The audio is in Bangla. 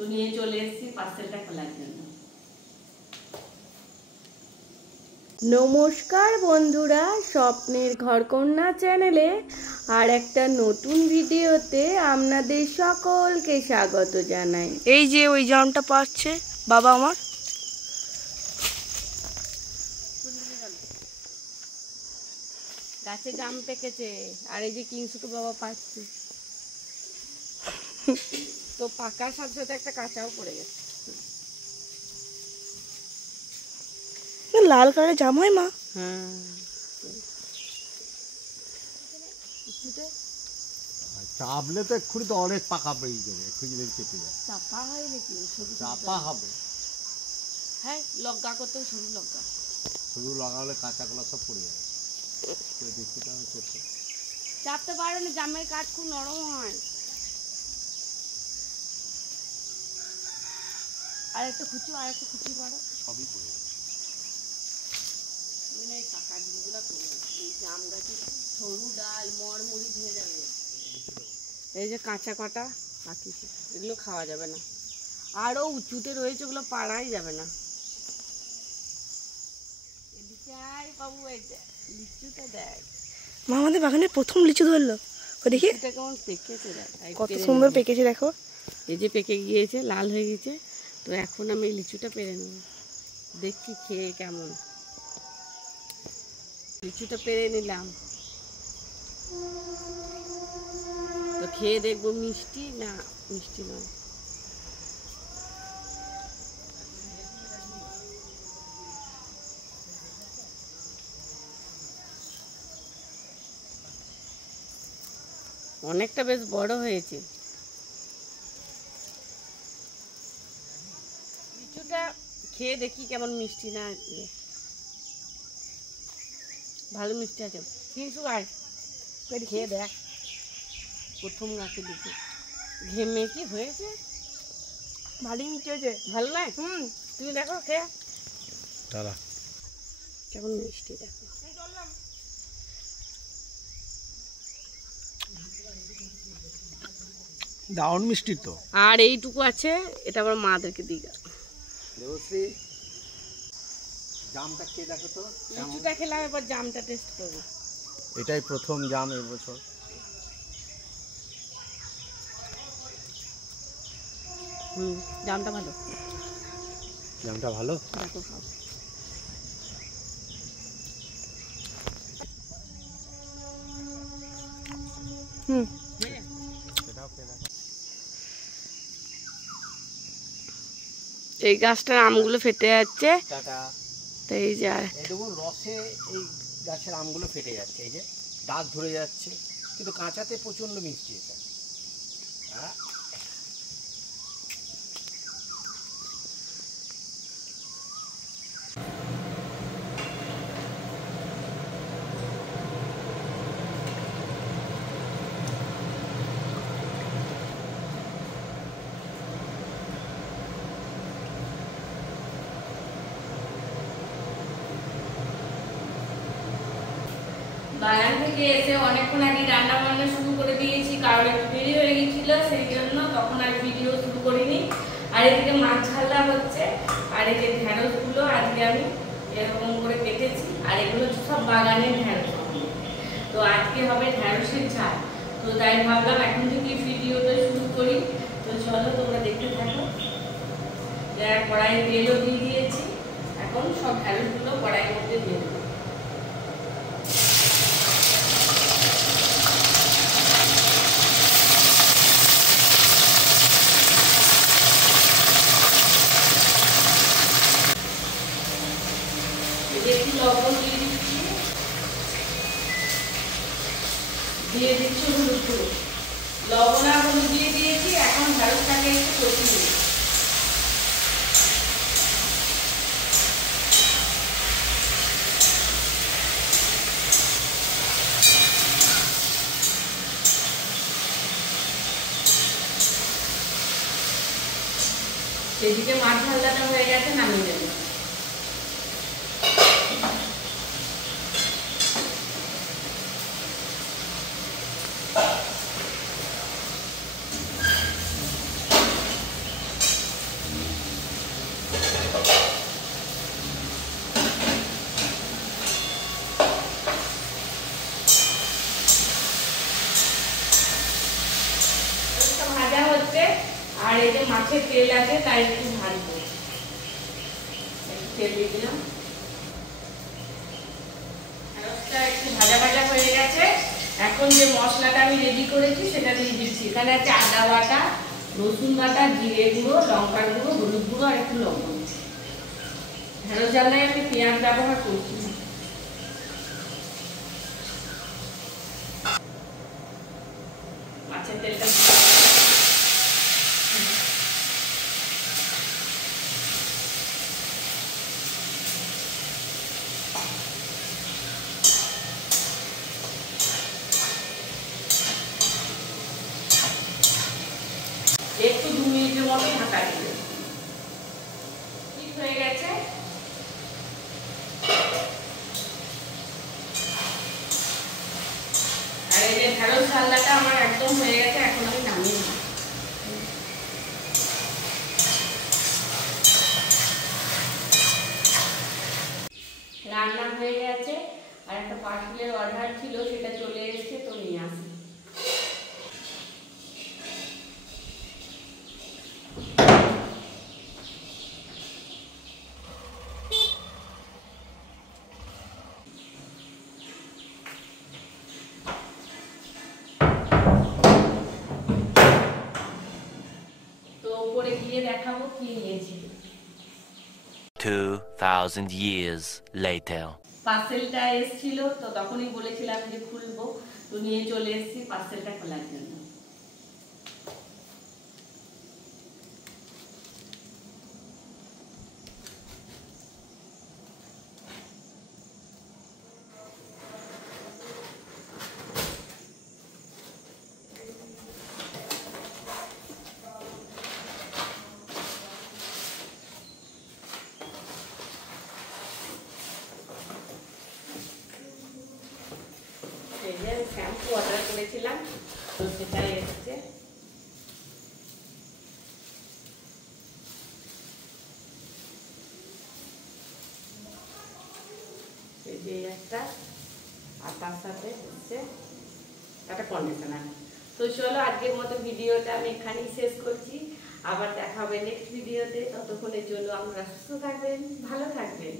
তো নিয়ে চলে এসেছি পার্সেলটা খোলার জন্য। নমস্কার বন্ধুরা, স্বপ্নের ঘরকন্যা চ্যানেলে আর একটা নতুন ভিডিওতে আপনাদের সকলকে স্বাগত জানাই। এই যে ওই জামটা পাচ্ছে বাবা আমার, গাছে জাম পেকেছে আর এই যে কিংসুকে বাবা পাচ্ছে। তো পাকার সাথে সাথে একটা কাঁচাও পড়ে গেছে। লাল কালারের জাম হয় মা? হ্যাঁ, চাপলে তো এক্ষুনি তো অনেক পাকা বেরিয়ে যাবে, এক্ষুনি যদি চেপে যায়। চাপা হয় নাকি? চাপা হবে। হ্যাঁ, লগ্গা করতেও সরু লগ্গা। শুধু লাগালে কাঁচাগুলো সব পড়ে যাবে। চাপতে পারো না, জামের কাঠ খুব নরম হয়। আর একটা খুঁচি পারো, সবই পড়ে যাবে। এই কাকা জিনিসগুলো করে এই জাম গাছে সরু ডাল মরমুড়ি ধরে যাবে। এই যে কাঁচা কটা বাকি, এগুলো খাওয়া যাবে না। আরও উঁচুতে রয়েছে, ওগুলো পাড়াই যাবে না। বাবু লিচুটা দেখ, মা আমাদের বাগানে প্রথম লিচু ধরলো। ও দেখি কেমন পেকেছে, কত সুন্দর পেকেছে দেখো। এই যে পেকে গিয়েছে, লাল হয়ে গেছে। তো এখন আমি লিচুটা পেরে নেব, দেখছি খেয়ে কেমন। লিচুটা পেরে নিলাম, তো খেয়ে দেখবো মিষ্টি না মিষ্টি নয়। অনেকটা বেশ বড় হয়েছে লিচুটা, খেয়ে দেখি কেমন মিষ্টি না। ভালো মিষ্টি আছে কিন্তু, আয় খেয়ে দেখ। প্রথম গাছে লিচু, ঘেমে কি হয়েছে, ভালোই মিষ্টি হয়েছে। ভালো নয়? তুমি দেখো খেয়ে দাঁড়া কেমন মিষ্টি, দেখো। দারুণ মিষ্টি তো। আর এইটুকু আছে, এটা আবার মাদেরকে দিই। দেবশ্রী, জামটা খেয়ে দেখো তো। লিচুটা খেলাম, এবার জামটা টেস্ট করবো। এটাই প্রথম জাম এবছর। জামটা ভালো, জামটা ভালো। দেখো খাও। এই গাছটার আমগুলো ফেটে যাচ্ছে, তো এই যে দেখুন রসে এই গাছের আমগুলো ফেটে যাচ্ছে, এই যে দাগ ধরে যাচ্ছে, কিন্তু কাঁচাতে প্রচন্ড মিষ্টি এটা। হ্যাঁ, বাগান থেকে এসে অনেকক্ষণ আগে রান্না বান্না শুরু করে দিয়েছি, কারণ একটু দেরি হয়ে গেছিল, সেই জন্য তখন আর ভিডিও শুরু করিনি। আর এদিকে মাছ ঝালটা হচ্ছে, আর এই যে ঢেঁড়সগুলো আজকে আমি এরকম করে কেটেছি, আর এগুলো সব বাগানের ঢেঁড়স। তো আজকে হবে ঢেঁড়সের ঝাল, তো তাই ভাবলাম এখন থেকে ভিডিওটা শুরু করি। তো চলো তোমরা দেখতে থাকো। কড়াইয়ে তেলও দিয়ে দিয়েছি, এখন সব ঢেঁড়সগুলো কড়াইয়ের মধ্যে দিয়ে দেবো। একটু লবণ দিয়ে দিচ্ছি, দিয়ে দিচ্ছি হলুদ গুঁড়ো। লবণ আর হলুদ দিয়ে দিয়েছি, এখন ঢেঁড়সটাকে একটু কষিয়ে দিই। এদিকে মাছ ভাজাটা হয়ে গেছে, নামিয়ে দেবো। হতে, আর এই যে মাছের তেল আছে তাই একটু ভাজবো। তেল দিয়ে দিলাম, ঢেঁড়সটা একটু ভাজা ভাজা হয়ে গেছে। এখন যে মশলাটা আমি রেডি করেছি সেটা দিয়ে দিচ্ছি। এখানে আছে আদা বাটা, রসুন বাটা, জিরে গুঁড়ো, লঙ্কার গুঁড়ো, হলুদ গুঁড়ো আর একটু লবণ। ঢেঁড়স রান্নায় আমি পেঁয়াজ ব্যবহার করছি না। মাছের তেলটা একটু 2 মিনিটের মতো ঢাকা দিবে। ঠিক হয়ে গেছে। আর এই যে ঢেঁড়স ডালনাটা আমার একদম হয়ে গেছে, এখন আমি নামিয়ে নেব। রান্না হয়ে গেছে, আর একটা পার্সেলের অর্ডার ছিল সেটা চলে এসেছে, তো নিয়ে আসি। তো উপরে গিয়ে দেখাবো কি নিয়েছি। 2000 years later. পার্সেলটা এসেছিল, তো তখনই বলেছিলাম যে খুলবো, তো নিয়ে চলে এসেছি পার্সেলটা খোলার জন্য। এই যে শ্যাম্পু অর্ডার করেছিলাম, তো সেটা এসেছে। এই যে একটা, আর তার সাথে হচ্ছে একটা কন্ডিশনার। তো চলো আজকের মতো ভিডিওটা আমি এখানেই শেষ করছি। আবার দেখা হবে নেক্সট ভিডিওতে। ততক্ষণের জন্য আপনারা সুস্থ থাকবেন, ভালো থাকবেন।